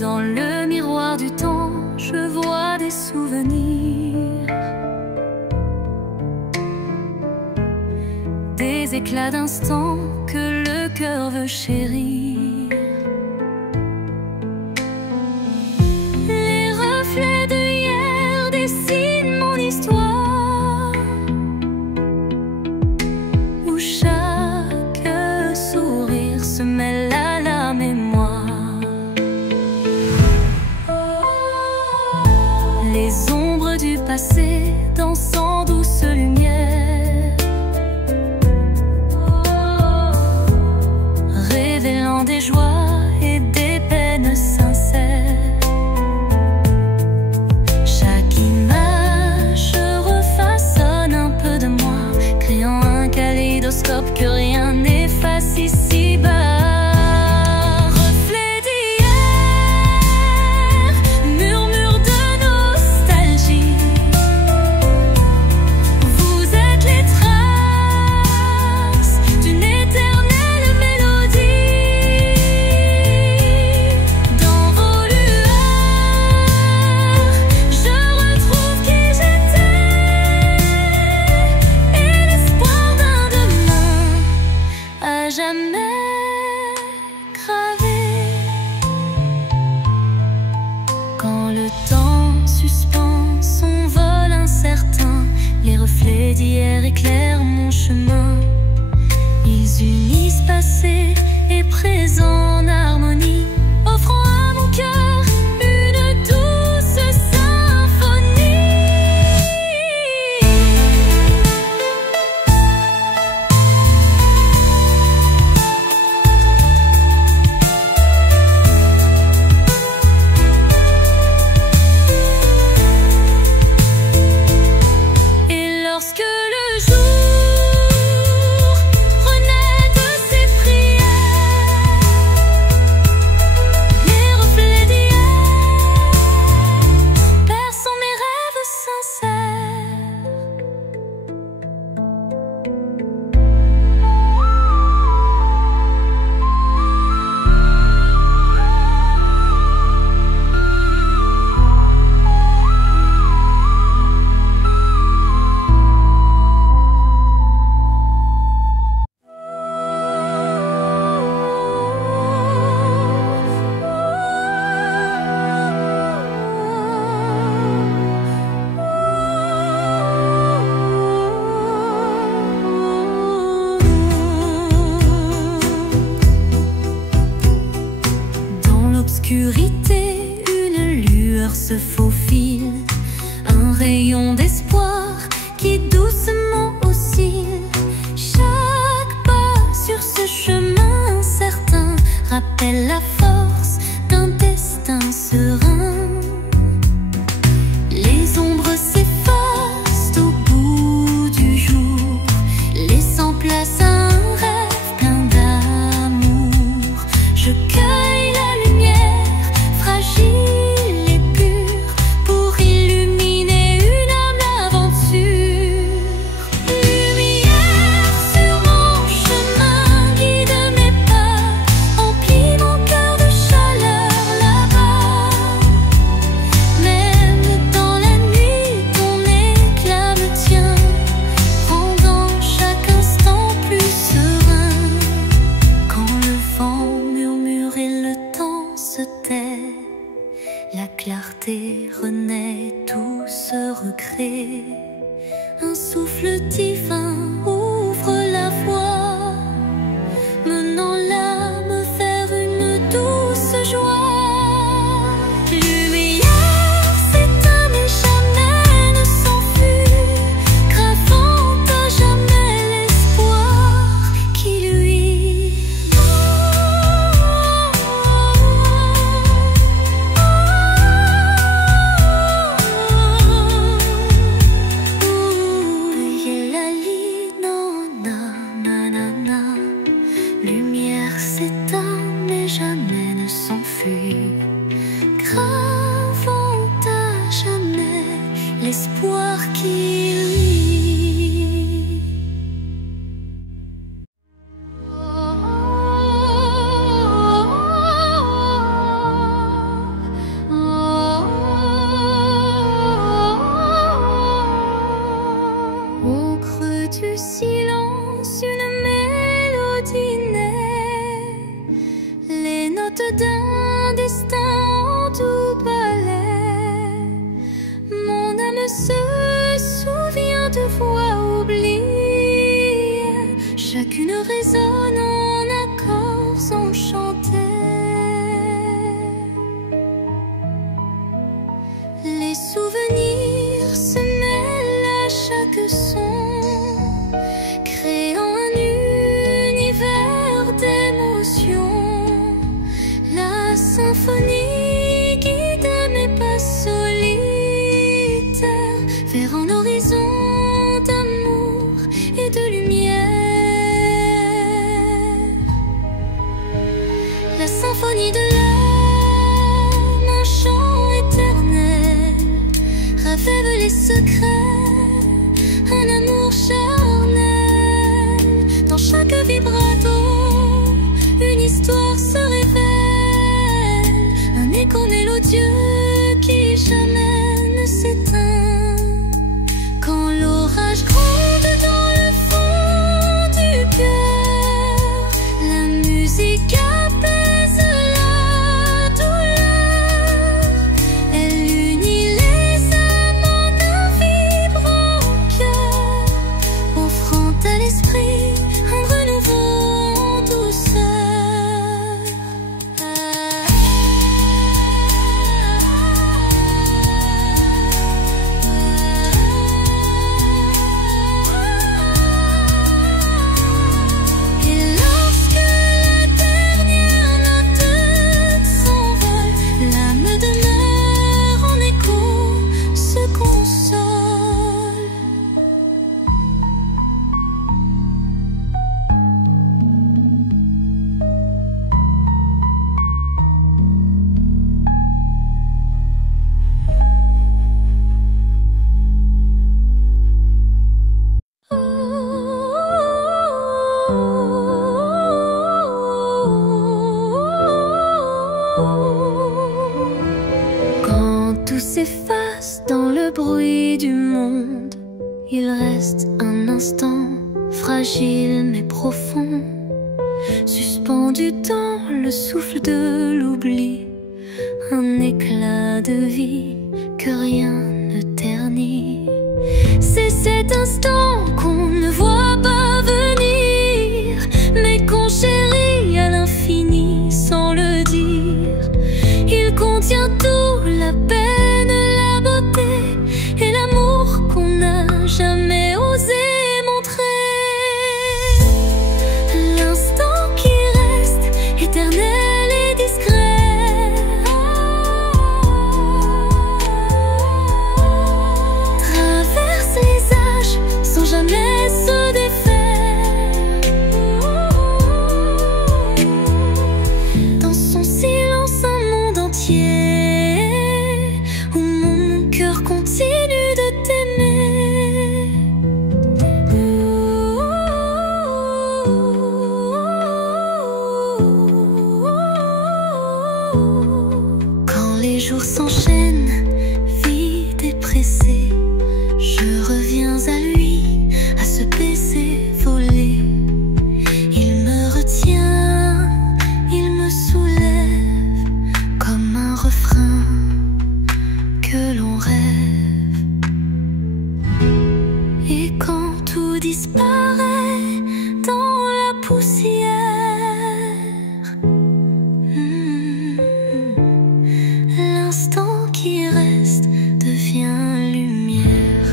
Dans le miroir du temps, je vois des souvenirs, des éclats d'instants que le cœur veut chérir. Les reflets de hier dessinent mon histoire, où chaque sourire se mêle à la mémoire. Les ombres du passé dansant douce lumière, révélant des joies et des peines sincères. Chaque image refaçonne un peu de moi, créant un kaléidoscope que rien n'efface ici-bas. Quand le temps suspend son vol incertain, les reflets d'hier éclairent mon chemin. Ils unissent passé et présent en harmonie, offrant à mon cœur une douce symphonie. L'obscurité, une lueur se faufile, un rayon d'espoir qui doucement oscille. Chaque pas sur ce chemin incertain rappelle la force d'un destin serein. Les ombres s'effacent au bout du jour, laissant place à un rêve plein d'amour. Je cueille la lumière fragile et pure pour illuminer une âme d'aventure. Lumière sur mon chemin, guide mes pas, emplit mon cœur de chaleur là-bas. Même dans la nuit, ton éclat me tient, rendant chaque instant plus serein. Quand le vent murmure et le temps se tait, la clarté renaît, tout se recrée. Un souffle divin ouvre la voie, menant l'âme vers une douce joie. Lumière s'éteint mais jamais ne s'enfuit, gravant à jamais l'espoir qui luit. Lumière s'éteint mais jamais ne s'enfuit, gravant à jamais l'espoir qui luit. conte d'un destin en tout palais. Mon âme se souvient de voix oubliées, chacune résonne en accords enchantés. Les souvenirs se mêlent à chaque son, créant un univers d'émotions. La symphonie guide mes pas solitaires vers un horizon d'amour et de lumière. La symphonie de l'âme, un chant éternel, rêve les secrets, un amour charnel. Dans chaque vibrato, une histoire se révèle, un écho mélodieux qui jamais ne s'éteint. Quand l'orage gronde dans le fond du cœur, la musique apaise la douleur. Elle unit les âmes en un vibrant cœur, offrant à l'esprit un renouveau en douceur. Et lorsque la dernière note s'envole, l'âme demeure en écho, se console. Quand tout s'efface dans le bruit du monde, il reste un instant fragile mais profond, suspendu dans le souffle de l'oubli, un éclat de vie que rien ne ternit. C'est cet instant qu'on ne voit pas venir, mais qu'on chérit à l'infini sans le dire. Il contient tout, la peine, la beauté et l'amour qu'on n'a jamais osé montrer. L'instant qui reste éternel et discret, traverse les âges sans jamais se défaire. Dans son silence, un monde entier où mon cœur continue de t'aimer. Quand les jours s'enchaînent, vides et pressés, je reviens à lui, à ce baiser volé. Il me retient, il me soulève comme un refrain que l'on rêve. Et quand tout disparaît dans la poussière, l'instant qui reste devient lumière.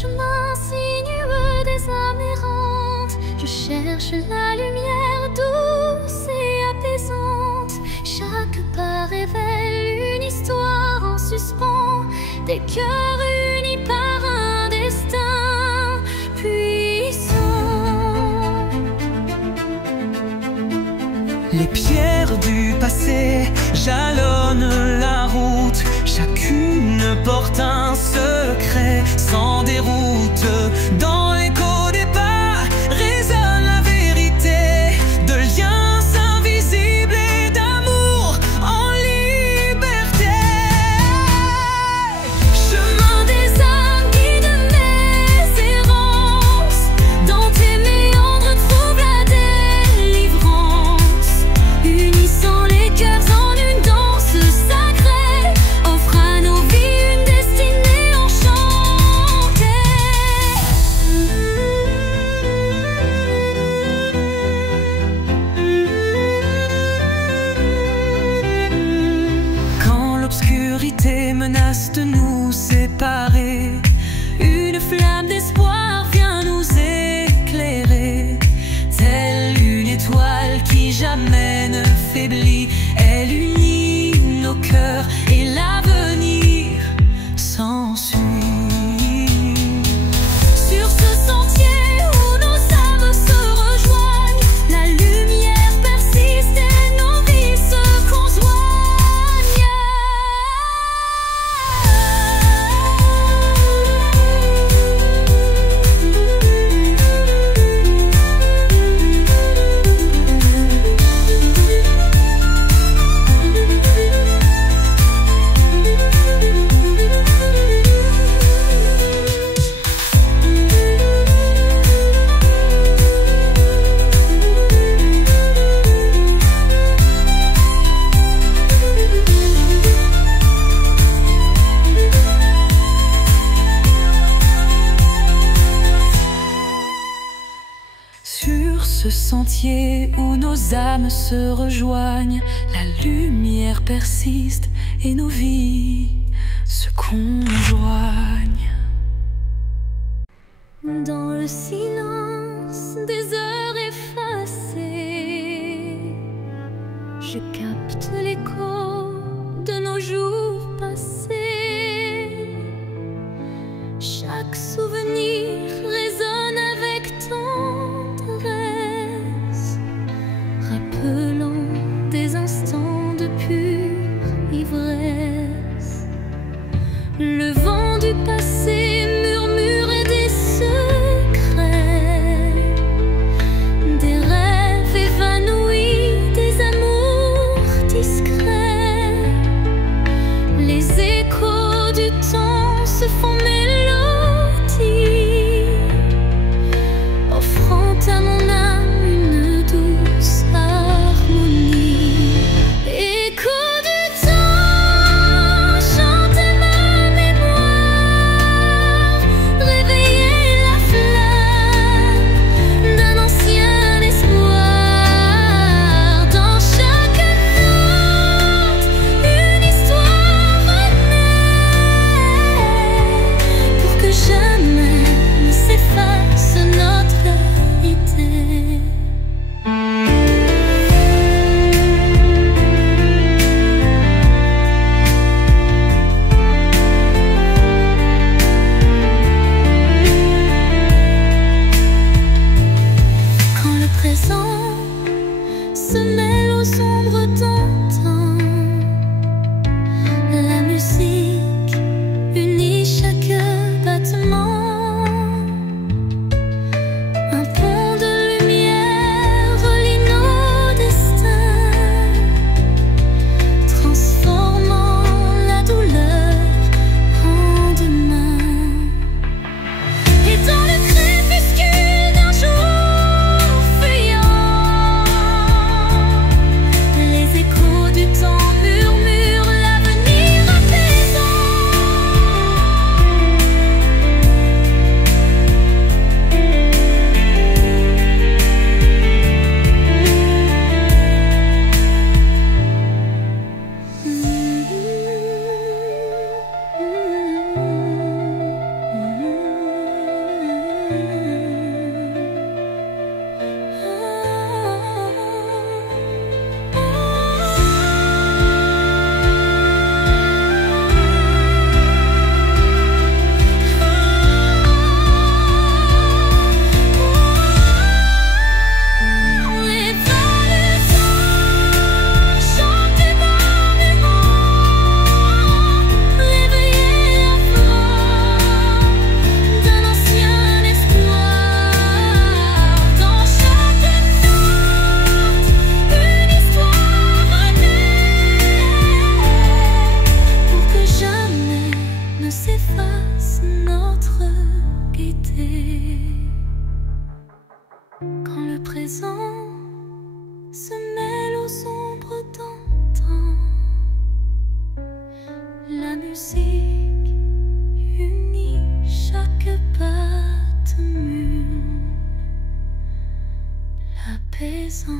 chemin sinueux des âmes errantes, je cherche la lumière douce et apaisante. Chaque pas révèle une histoire en suspens, des cœurs unis par un destin puissant. Les pierres du passé jalonnent la route, chacune porte un secret sans déroute. Dans l'écho des pas résonne la vérité de liens invisibles et d'amour en liberté. Chemin des âmes, guide mes errances, dans tes méandres trouve la délivrance. Unissant les cœurs en une danse sacrée, offre à nos vies une destinée enchantée. Quand l'obscurité menace de nous séparer, une flamme d'espoir vient nous éclairer. Telle une étoile qui jamais ne faiblit, elle unit nos cœurs et l'avenir s'ensuit. Sur ce sentier où nos âmes se rejoignent, la lumière persiste et nos vies se conjoignent. Sur ce sentier où nos âmes se rejoignent, la lumière persiste et nos vies se conjoignent. Dans le silence des heures effacées, je capte l'écho de nos jours passés. Chaque souvenir résonne avec tendresse, rappelant des instants de pure ivresse. Le vent du passé murmure des secrets, des rêves évanouis, des amours discrets. Les échos du temps se font mélodie, offrant à mon âme une douce harmonie. Écho du temps, chante ma mémoire. gaieté. Quand le présent se mêle aux ombres d'antan, la musique unit chaque battement, l'apaisant.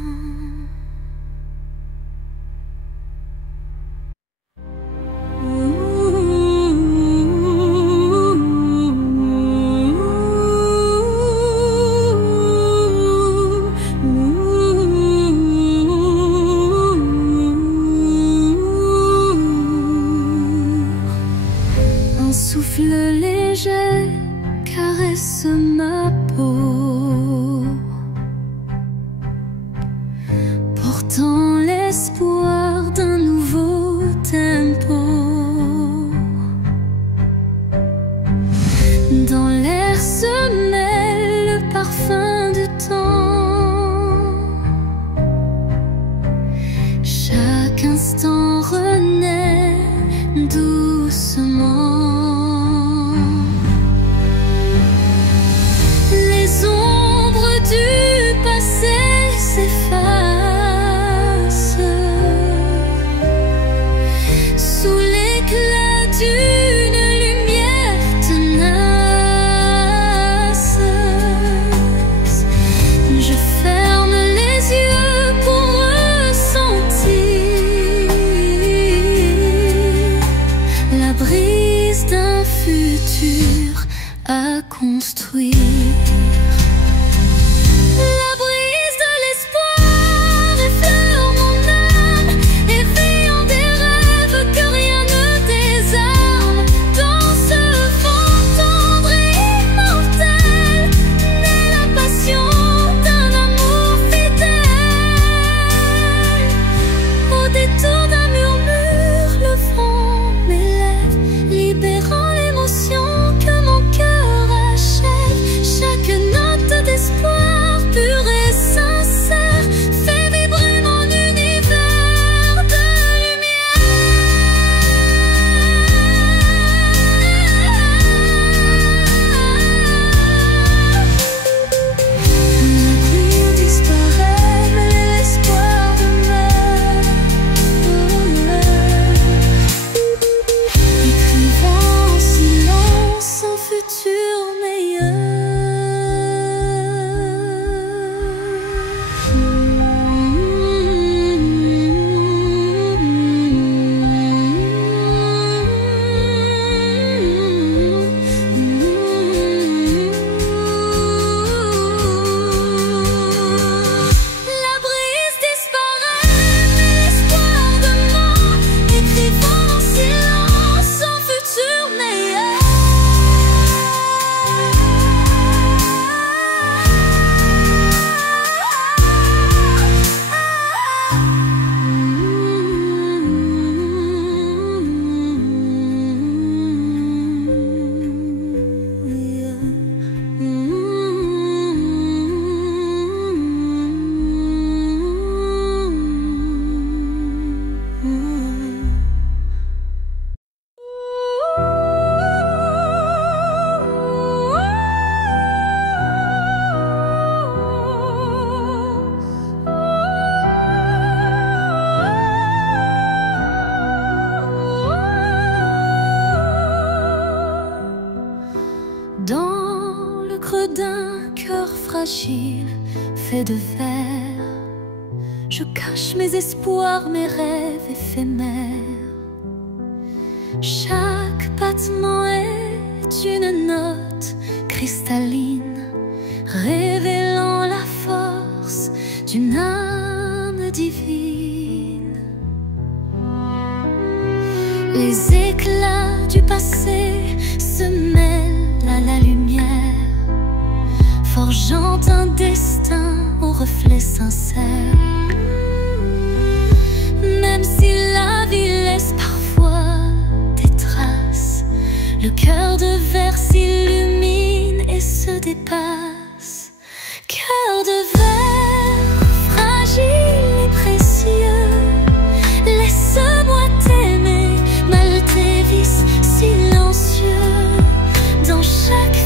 Un souffle léger caresse ma peau, portant l'espoir d'un nouveau tempo. Dans l'air se mêle le parfum du temps. Chaque instant renaît doucement. Les ombres du passé s'effacent sous l'éclat d'une lumière tenace. Je ferme les yeux pour ressentir la brise d'un futur à construire. La brise de l'espoir effleure mon âme, éveillant des rêves que rien ne désarme. Dans ce vent tendre et immortel naît la passion d'un amour fidèle. Au détour d'un murmure, le front m'élève, libérant l'émotion que mon cœur achève. Chaque note d'espoir pur et sincère fait vibrer mon univers de lumière. La pluie disparaît, mais l'espoir demeure. Écrivant en silence un futur meilleur. La brise disparaît, mais l'espoir demeure, écrivant en silence un futur meilleur. Dans le creux d'un cœur fragile fait de verre, je cache mes espoirs, mes rêves éphémères. Chaque battement est une note cristalline, révélant la force d'une âme divine. Les éclats du passé se mêlent à la lumière, forgeant un destin au reflet sincère. Même si la vie laisse parfois des traces, le cœur de verre s'illumine et se dépasse. Cœur de verre, fragile et précieux, laisse-moi t'aimer, maltais vice silencieux. Dans chaque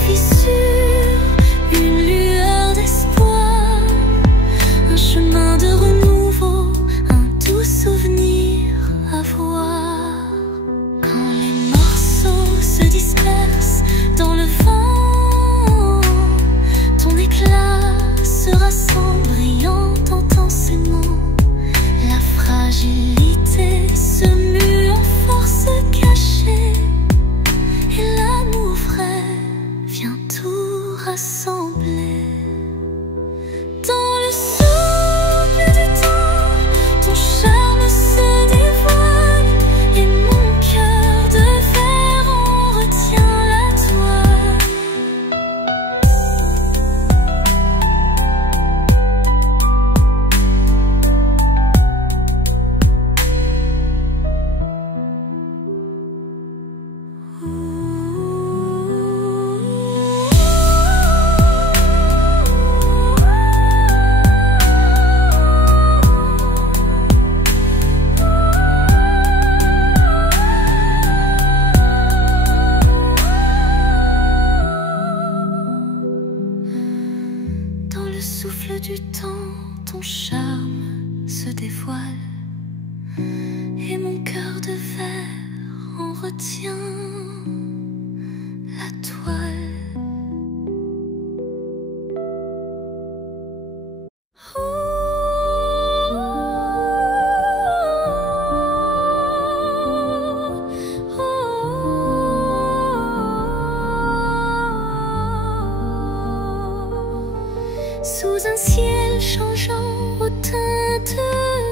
sous un ciel changeant aux teintes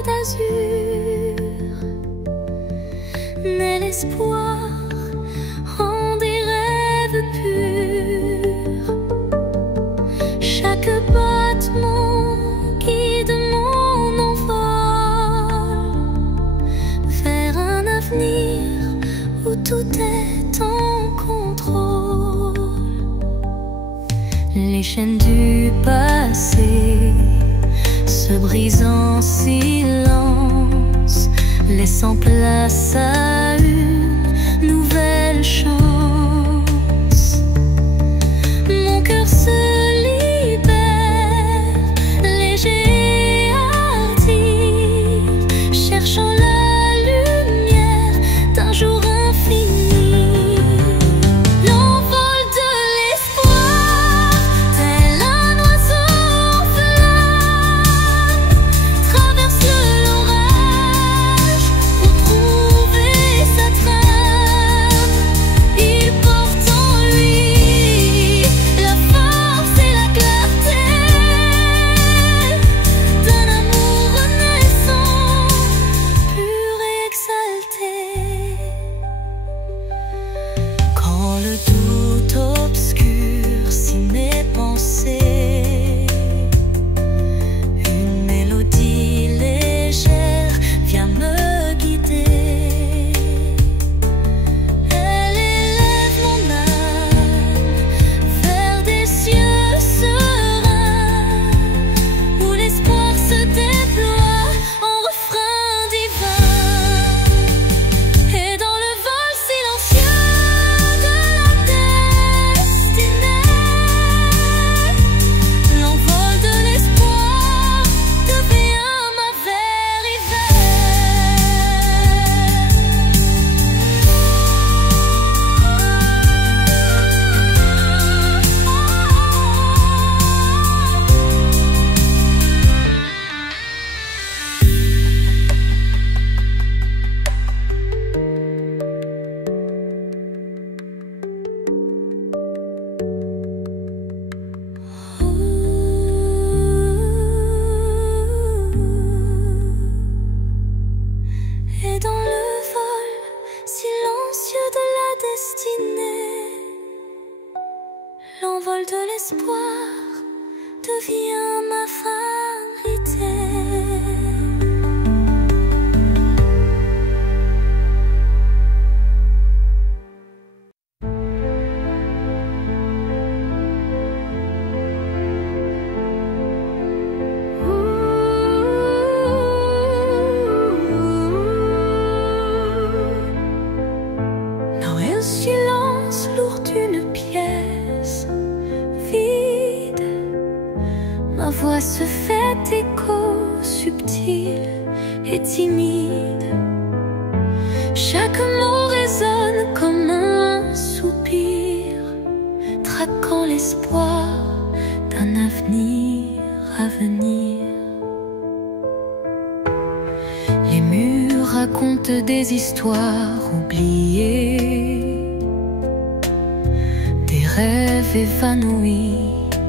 d'azur, naît l'espoir en des rêves purs. Chaque battement guide mon envol vers un avenir où tout est en contrôle. Les chaînes du passé se brisent en silence, laissant place à une nouvelle chance. Mon cœur se libère, léger et hardi, cherchant la lumière d'un jour infini. L'envol de l'espoir, tel un oiseau en flamme, traverse l'orage pour trouver sa trame. Il porte en lui la force et la clarté d'un amour renaissant, pur et exalté. Quand le doute obscurcit mes pensées, une mélodie légère vient me guider. Elle élève mon âme vers des cieux sereins, où l'espoir se déploie en refrain divin. Et dans le vol silencieux de la destinée, l'envol de l'espoir devient ma vérité. Et dans le vol silencieux de la destinée, l'envol de l'espoir devient ma vérité. Dans un silence lourd d'une pièce vide, ma voix se fait écho subtil et timide. Chaque mot résonne comme un soupir, traquant l'espoir d'un avenir à venir. Les murs racontent des histoires oubliées, des rêves évanouis,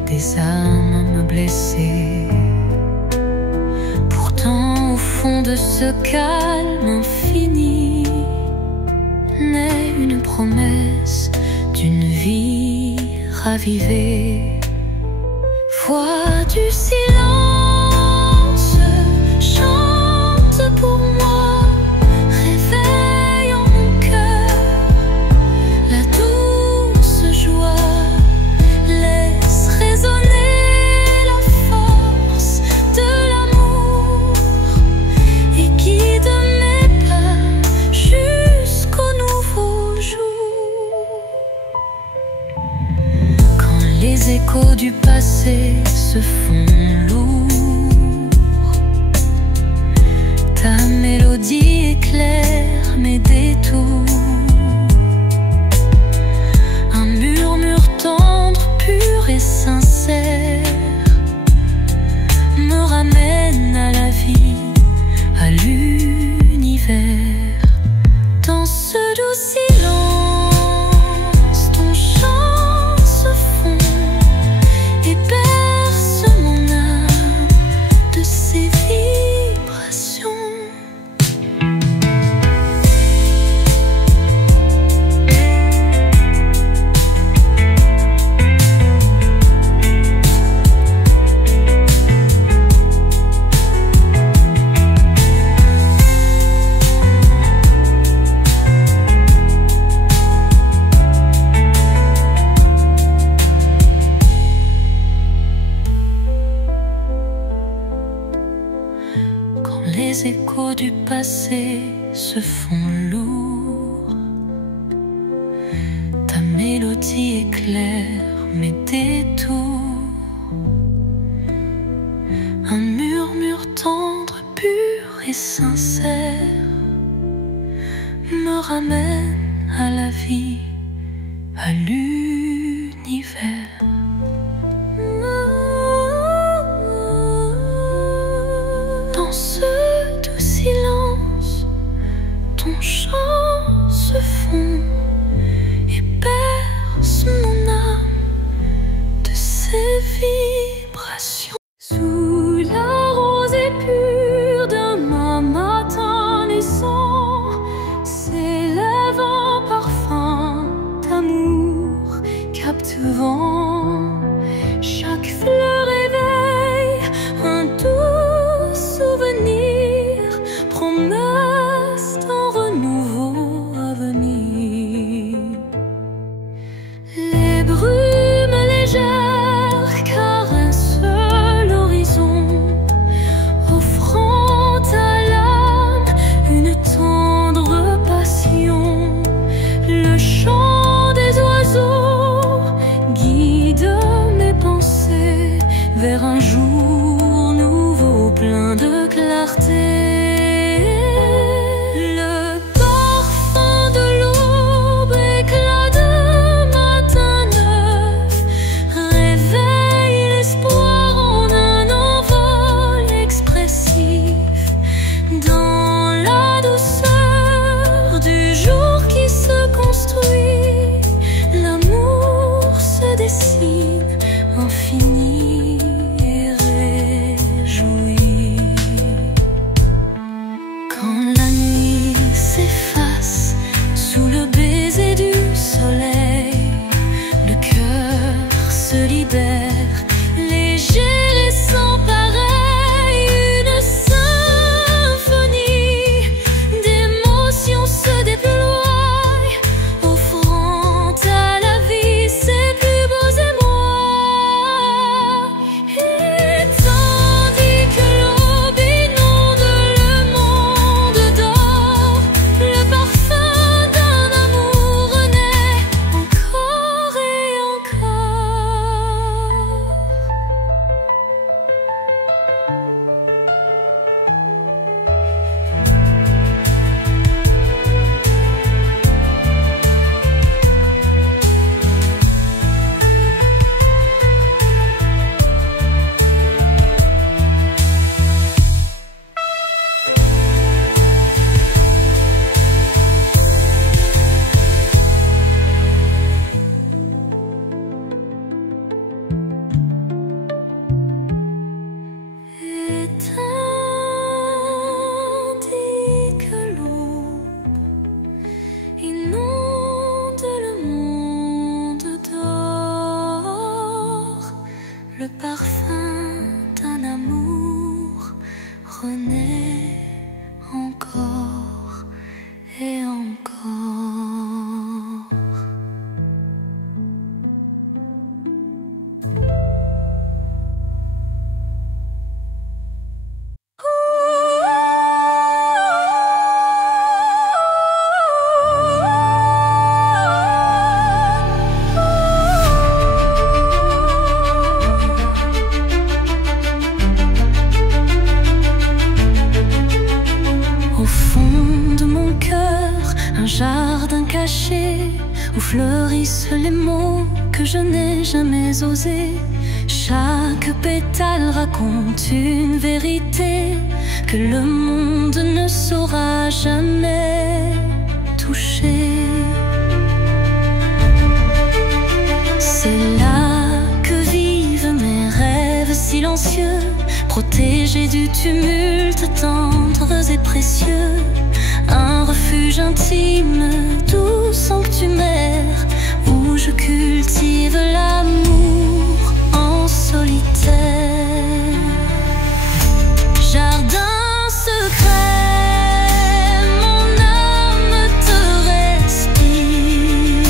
des âmes blessées. Pourtant, au fond de ce calme infini, naît une promesse d'une vie ravivée. Voix du silence, chante pour moi, réveillant mon cœur. La douce joie laisse résonner la force de l'amour et guide mes pas jusqu'au nouveau jour. Quand les échos du passé se font lourds, ta mélodie éclaire mes détours. Un murmure tendre, pur et sincère me ramène à la vie, à l'univers. Dans ce doux silence, ton chant se fond et berce mon âme. échos du passé se font lourds. Ta mélodie éclaire mes détours. Un murmure tendre, pur et sincère me ramène à la vie, à l'univers. Dans ce doux silence, ton chant se fond et berce mon âme de ses vibrations. Sous la rosée pure d'un matin naissant s'élève un parfum d'amour captivant. Chaque fleur éveille un doux souvenir, promesse d'un renouveau à venir. Les brumes légères caressent l'horizon, offrant à l'âme une tendre passion. Le chant des oiseaux guide mes pensées vers un jour nouveau plein de clarté. Le parfum de l'aube, éclat de matin neuf, réveille l'espoir en un envol expressif. Dans la douceur du jour qui se construit, l'amour se dessine infini et réjoui. Quand la nuit s'efface sous le baiser du soleil, le cœur se libère, léger et sans pareil. Une symphonie d'émotions se déploie, offrant à la vie ses plus beaux émois. Et tandis que l'aube inonde le monde d'or, le parfum d'un amour renaît encore et encore. Et tandis que l'aube inonde le monde d'or, le parfum d'un amour renaît encore et encore. Au fond de mon cœur, un jardin caché où fleurissent les mots que je n'ai jamais osés. Chaque pétale raconte une vérité que le monde ne saura jamais toucher. C'est là que vivent mes rêves silencieux, protégés du tumulte, tendres et précieux. Un refuge intime, doux sanctuaire, où je cultive l'amour en solitaire. Jardin secret, mon âme te respire.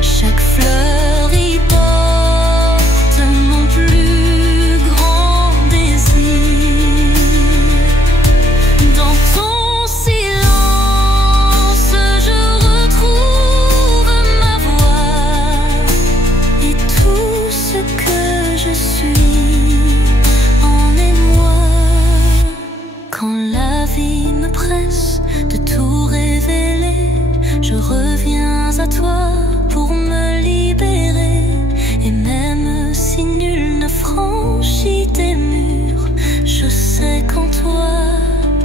Chaque fleur y porte mon plus grand désir. franchis tes murs. Je sais qu'en toi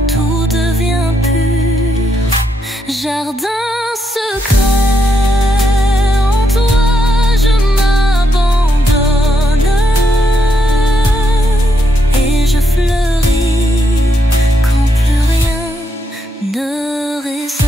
tout devient pur. Jardin secret, en toi je m'abandonne et je fleuris quand plus rien ne résonne.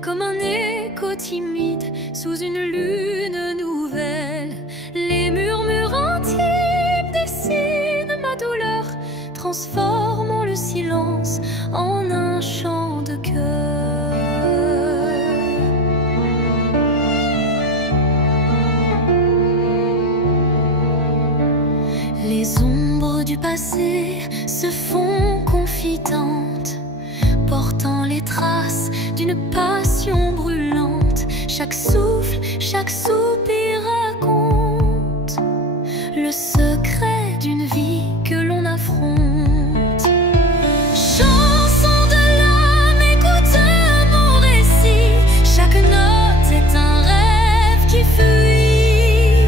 Comme un écho timide sous une lune nouvelle, les murmures intimes dessinent ma douleur, transformant le silence en un chant de cœur. Les ombres du passé se font confidentes, portant les traces d'une passion brûlante. Chaque souffle, chaque soupir raconte le secret d'une vie que l'on affronte. Chanson de l'âme, écoute mon récit. Chaque note est un rêve qui fuit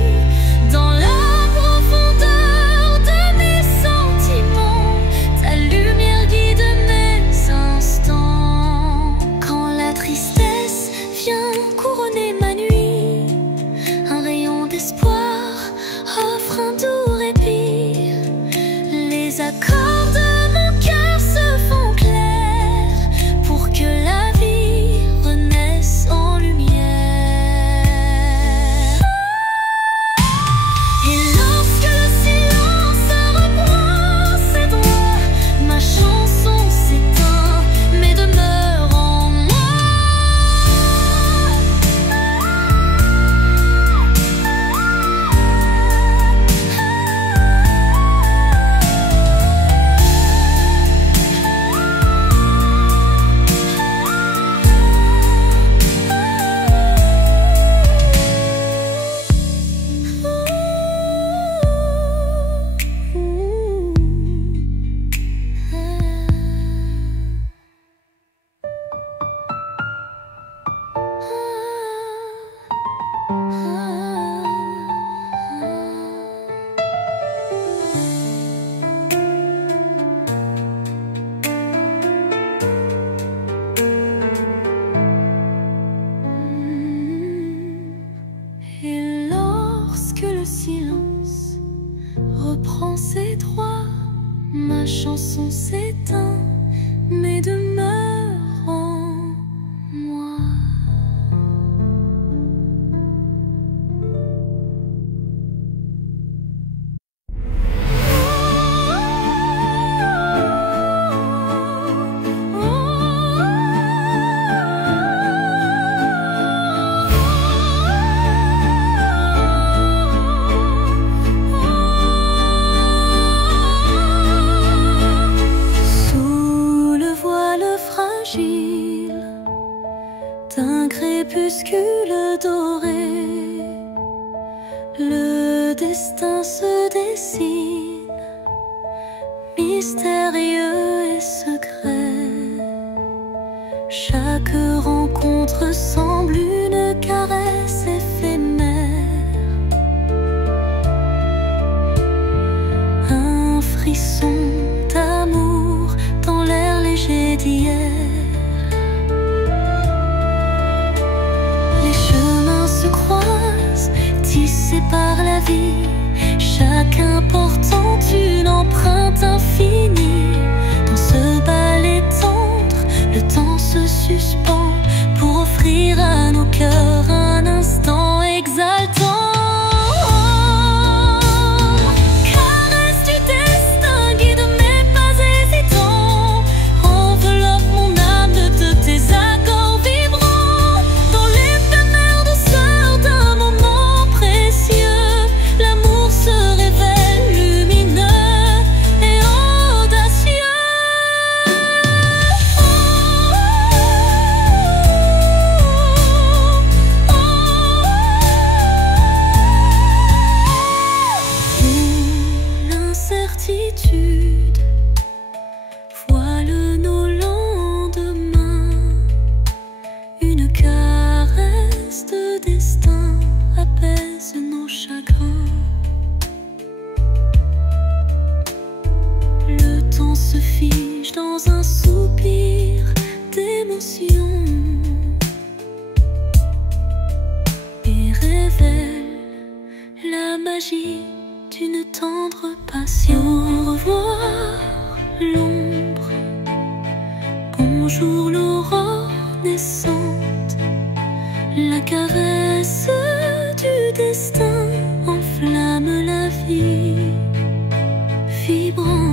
dans la profondeur de mes sentiments. Ta lumière guide mes instants. Quand la tristesse vient couronner ma nuit, un rayon d'espoir offre un doux répit. Les accords de mon cœur se font clairs pour que la vie renaisse en lumière. Et lorsque le silence reprend ses droits, ma chanson s'éteint mais demeure en moi. Et lorsque le silence reprend ses droits, ma chanson s'éteint mais demeure en moi. Sous le voile fragile d'un crépuscule doré, le destin se dessine, mystérieux et secret. Chaque rencontre semble une caresse éphémère, un frisson d'amour dans l'air léger d'hier. Les chemins se croisent, tissés par la vie, chacun portant une empreinte infinie. Dans ce ballet tendre, le temps se suspend pour offrir à nos cœurs un instant exaltant. Caresse du destin, guide mes pas hésitants, enveloppe mon âme de tes accords vibrants. Dans l'éphémère douceur d'un moment précieux, l'amour se révèle. destin apaise nos chagrins. Le temps se fige dans un soupir d'émotion et révèle la magie d'une tendre passion. Au revoir l'ombre, bonjour l'aurore naissante, la caresse du destin enflamme la vie vibrante.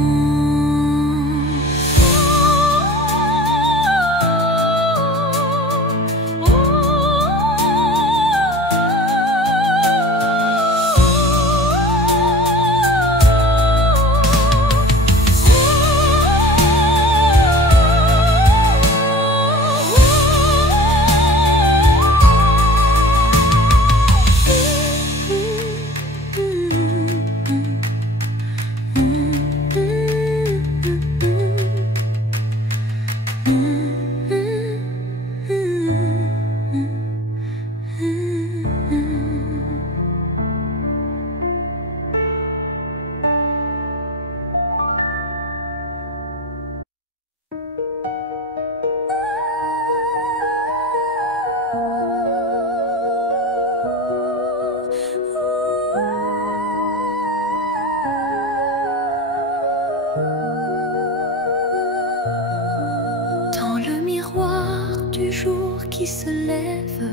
Qui se lève,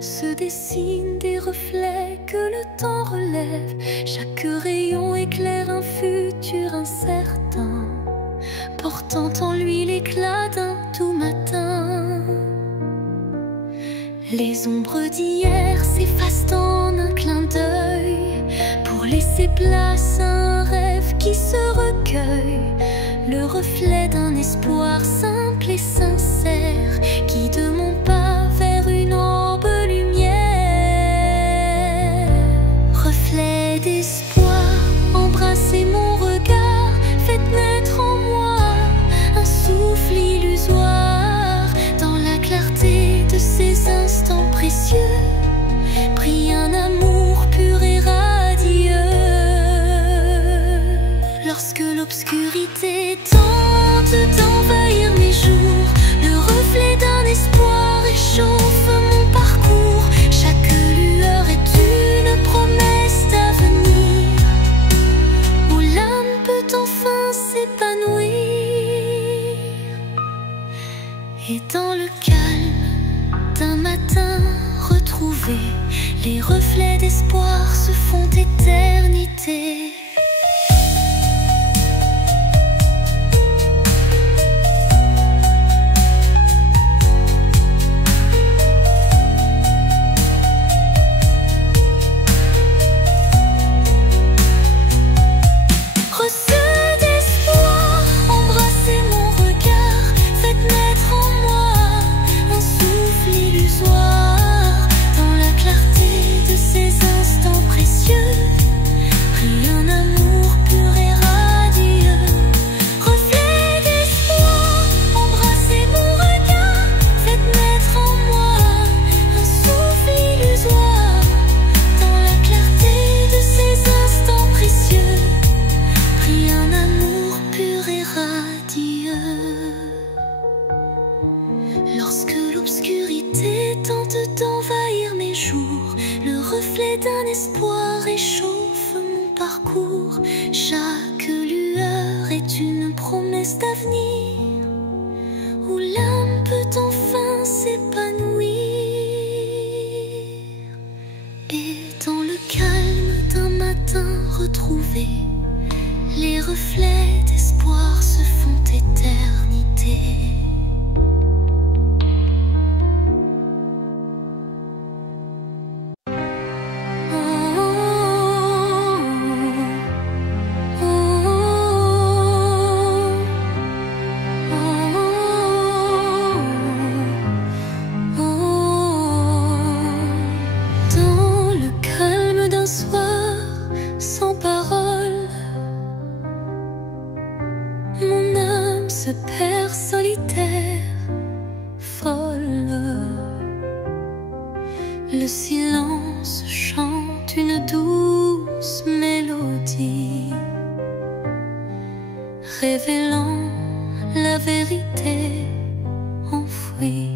se dessinent des reflets que le temps relève. Chaque rayon éclaire un futur incertain, portant en lui l'éclat d'un doux matin. Les ombres d'hier s'effacent en un clin d'œil pour laisser place à un rêve qui se recueille, le reflet d'un espoir simple et sincère qui de mon pas vers une aube lumière. Reflet d'espoir, embrassez mon regard, faites naître en moi un souffle illusoire. Dans la clarté de ces instants précieux brille un amour pur et radieux. Lorsque l'obscurité tente d'envahir mes jours, le reflet d'un espoir réchauffe mon parcours. Chaque lueur est une promesse d'avenir où l'âme peut enfin s'épanouir. Et dans le calme d'un matin retrouvé, les reflets d'espoir se font éternité. Dans la clarté de ces instants précieux, d'un espoir réchauffe mon parcours. Chaque lueur est une promesse d'avenir où l'âme peut enfin s'épanouir. Et dans le calme d'un matin retrouvé, les reflets d'espoir se font éternité. Se perd solitaire. silence chante une douce mélodie, révélant la vérité enfouie.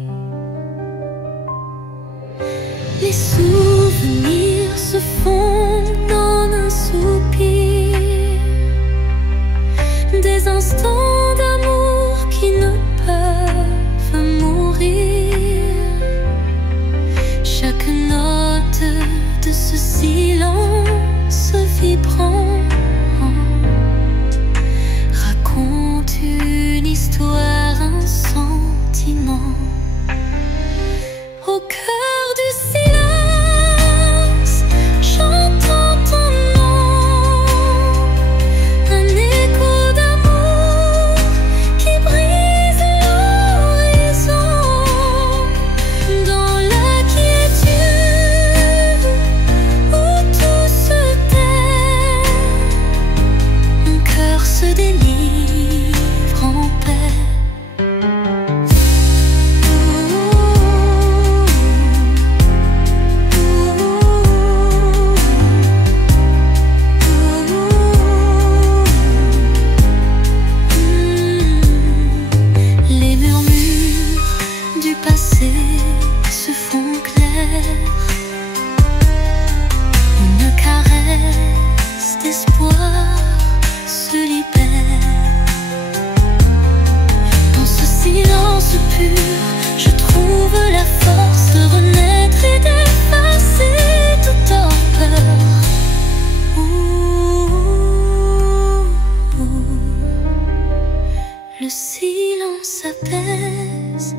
Les souvenirs se fondent en un soupir, des instants d'amour qui ne peuvent mourir. Chaque note de ce silence vibrant raconte une histoire, un sentiment. Au cœur du silence, j'entends ton nom, un écho d'amour qui brise l'horizon. Dans la quiétude où tout se tait, mon cœur se délivre en paix. Les murmures du passé se font clairs, une caresse d'espoir se libère. Dans ce silence pur, je trouve la force de renaître et d'effacer toute torpeur. Le silence apaise,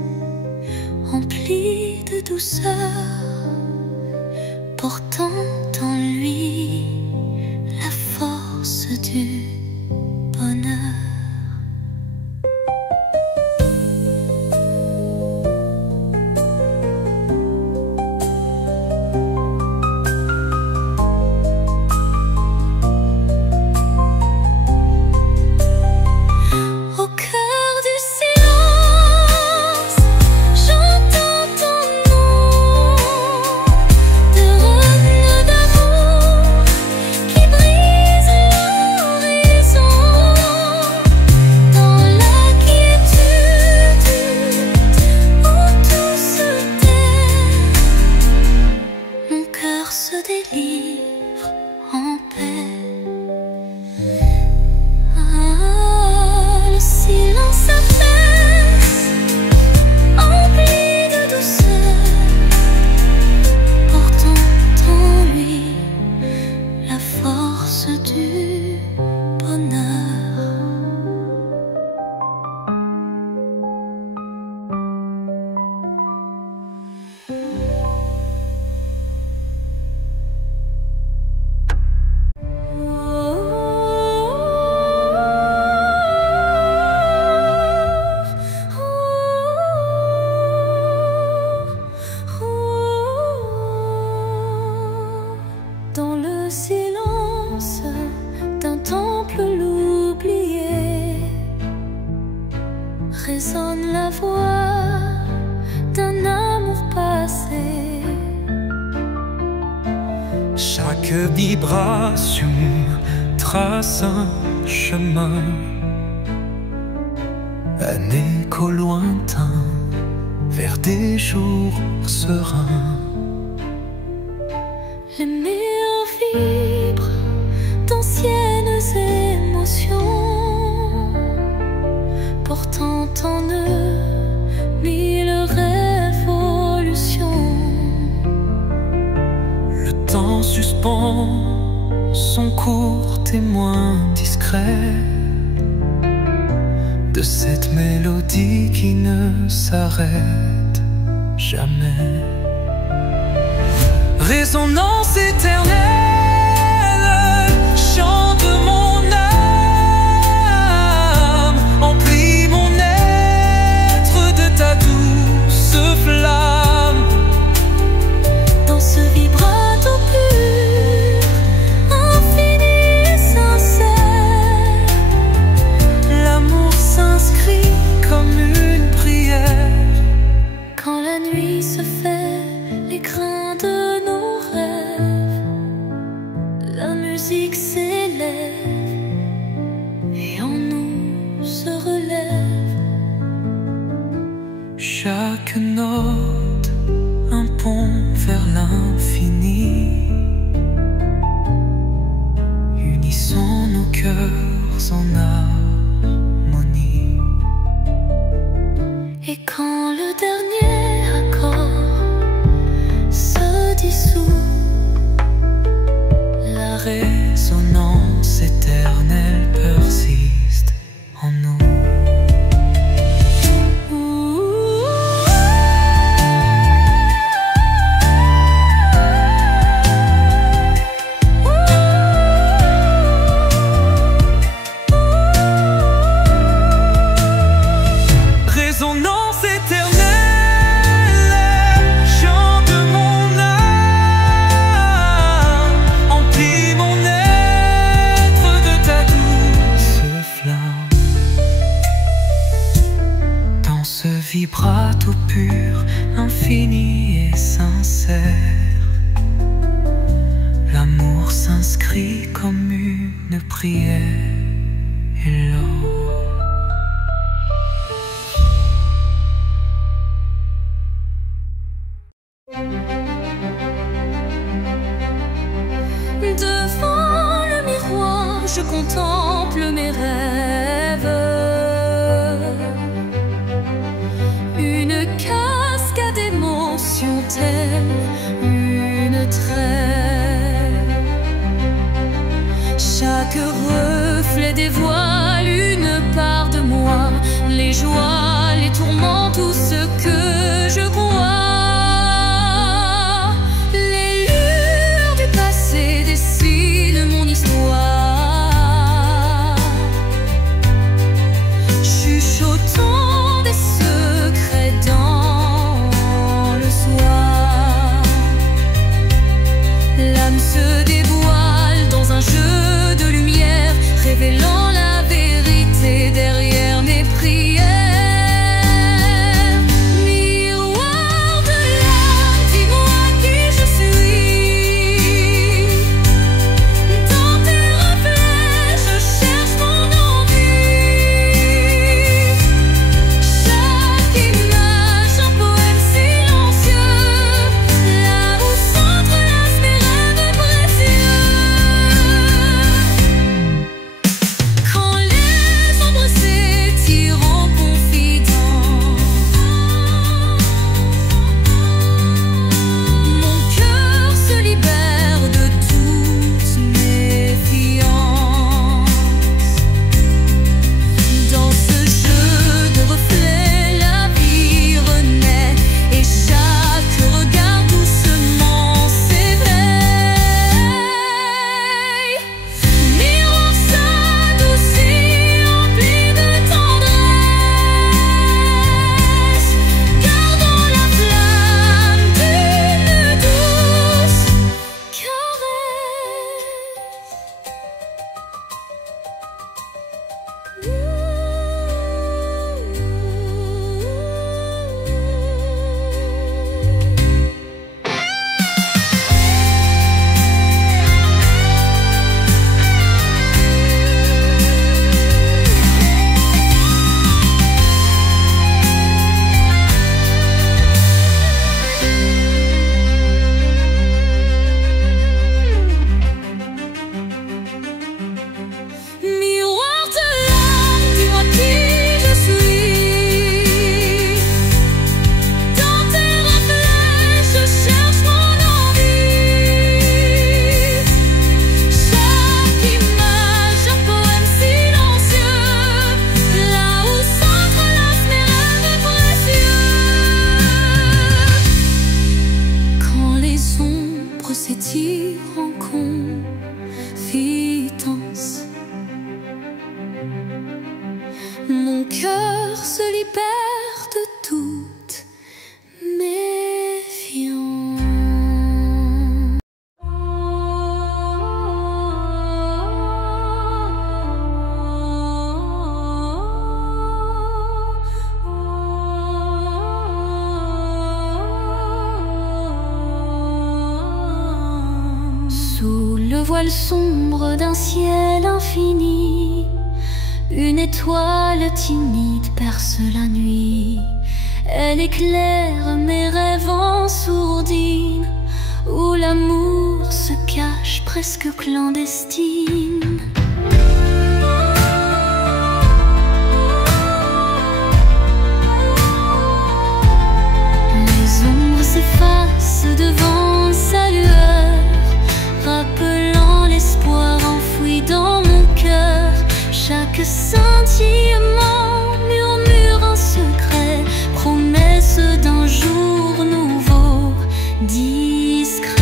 rempli de douceur, portant en lui la force du bonheur. Au cœur du silence, j'entends ton nom, de rêves d'amour qui brise l'horizon. Dans la quiétude où tout se tait, mon cœur se délivre en paix. Le silence apaise, empli de douceur, portant en lui la force du bonheur. Dans le silence d'un temple l'oublié, résonne la voix d'un amour passé. Chaque vibration trace un chemin, un écho lointain vers des jours sereins. Les murs vibrent d'anciennes émotions, portant en eux mille révolutions. Le temps suspend son court témoin discret de cette mélodie qui ne s'arrête jamais. Résonance éternelle, chante mon âme, emplis mon être de ta douce flamme. Dans ce vibrato pur, infini et sincère, L'amour s'inscrit comme une prière. quand la nuit se fait l'écrin de nos rêves. l'infini. Unissons nos cœurs en harmonie. Et quand le dernier accord se dissout, la résonance éternelle persiste en nous. Résonance éternelle, chant de mon âme, emplis mon être de ta douce flamme. Dans ce vibrato pur, infini et sincère, l'amour s'inscrit comme une prière et l'or. devant le miroir, je contemple mes rêves. Une cascade d'émotions telle une trêve. Chaque reflet dévoile une part de moi, les joies, les tourments, tout ce que je crois. Chuchotant des secrets dans le soir, l'âme se dévoile dans un jeu de lumière, révélant la vérité derrière mes prières. Miroir de l'âme, dis-moi qui je suis. Dans tes reflets, je cherche mon ennui. Chaque image, un poème silencieux, là où s'entrelacent mes rêves précieux. Quand les ombres s'étirent en confidence, mon cœur se libère de toute méfiance. Dans ce jeu de reflets, la vie renaît et chaque regard doucement s'éveille. Miroir s'adoucit, empli de tendresse, gardant la flamme d'une douce Miroir de l'âme, dis-moi qui je suis. Dans tes reflets, je cherche mon envie. Chaque image, un poème silencieux, là où s'entrelacent mes rêves précieux. Quand les ombres s'étirent en confidence, mon cœur se libère de toute méfiance. Sous le voile sombre d'un ciel infini, une étoile timide perce la nuit. Elle éclaire mes rêves en sourdine, presque clandestine. Les ombres s'effacent devant sa lueur, rappelant l'espoir enfoui dans mon cœur. Chaque scintillement murmure un secret, promesse d'un jour nouveau, discret.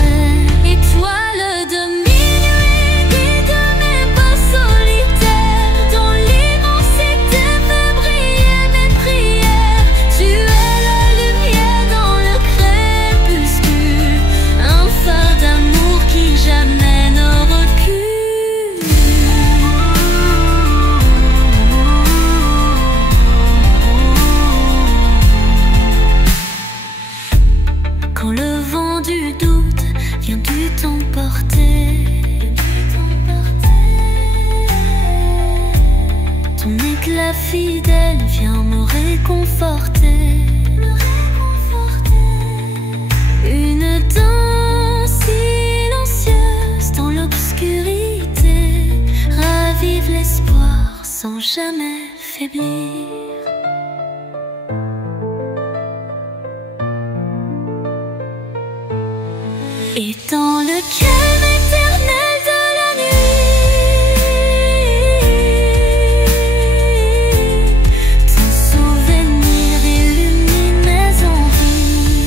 Étoile de minuit, guide mes pas solitaires. Dans l'immensité fait briller mes prières. Tu es la lumière dans le crépuscule, un phare d'amour qui jamais ne recule. Quand le vent du doute vient du t'emporter, ton éclat fidèle vient me réconforter. Une danse silencieuse dans l'obscurité ravive l'espoir sans jamais faiblir. Et dans le calme éternel de la nuit, ton souvenir illumine mes envies.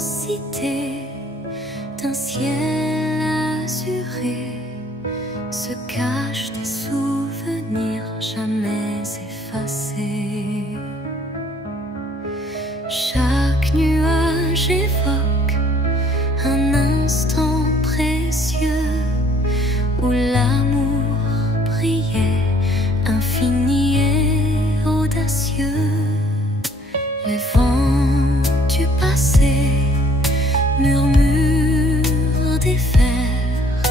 l'immensité d'un ciel azuré se cachent des souvenirs jamais effacés. Chaque nuage évoque un instant précieux où l'amour brillait, infini et audacieux. Les vents du passé murmurent des vers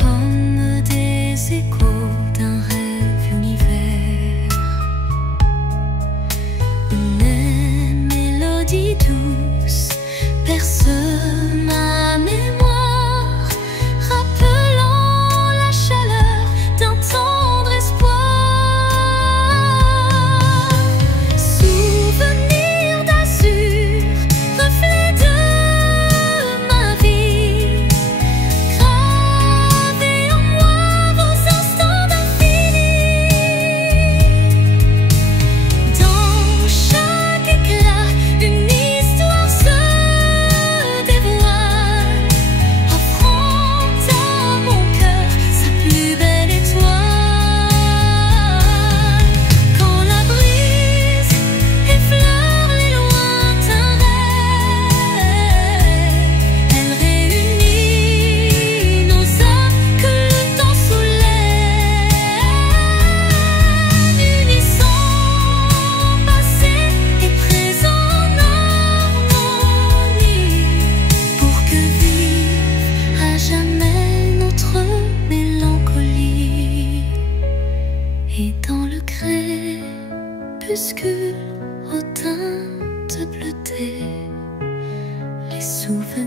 comme des échos d'un rêve univers. Une mélodie douce berce ma mémoire, rappelant la chaleur d'un tendre espoir. Souvenir d'azur, reflet de ma vie, gravez en moi vos instants d'infini. Dans chaque éclat, une histoire se dévoile, offrant à mon cœur sa plus belle étoile. Quand la brise effleure les lointains rêves, elle réunit nos âmes que le temps soulève, unissant passé et présent en harmonie, pour que vive à jamais notre mélancolie. Et dans le crépuscule aux teintes bleutées, les souvenirs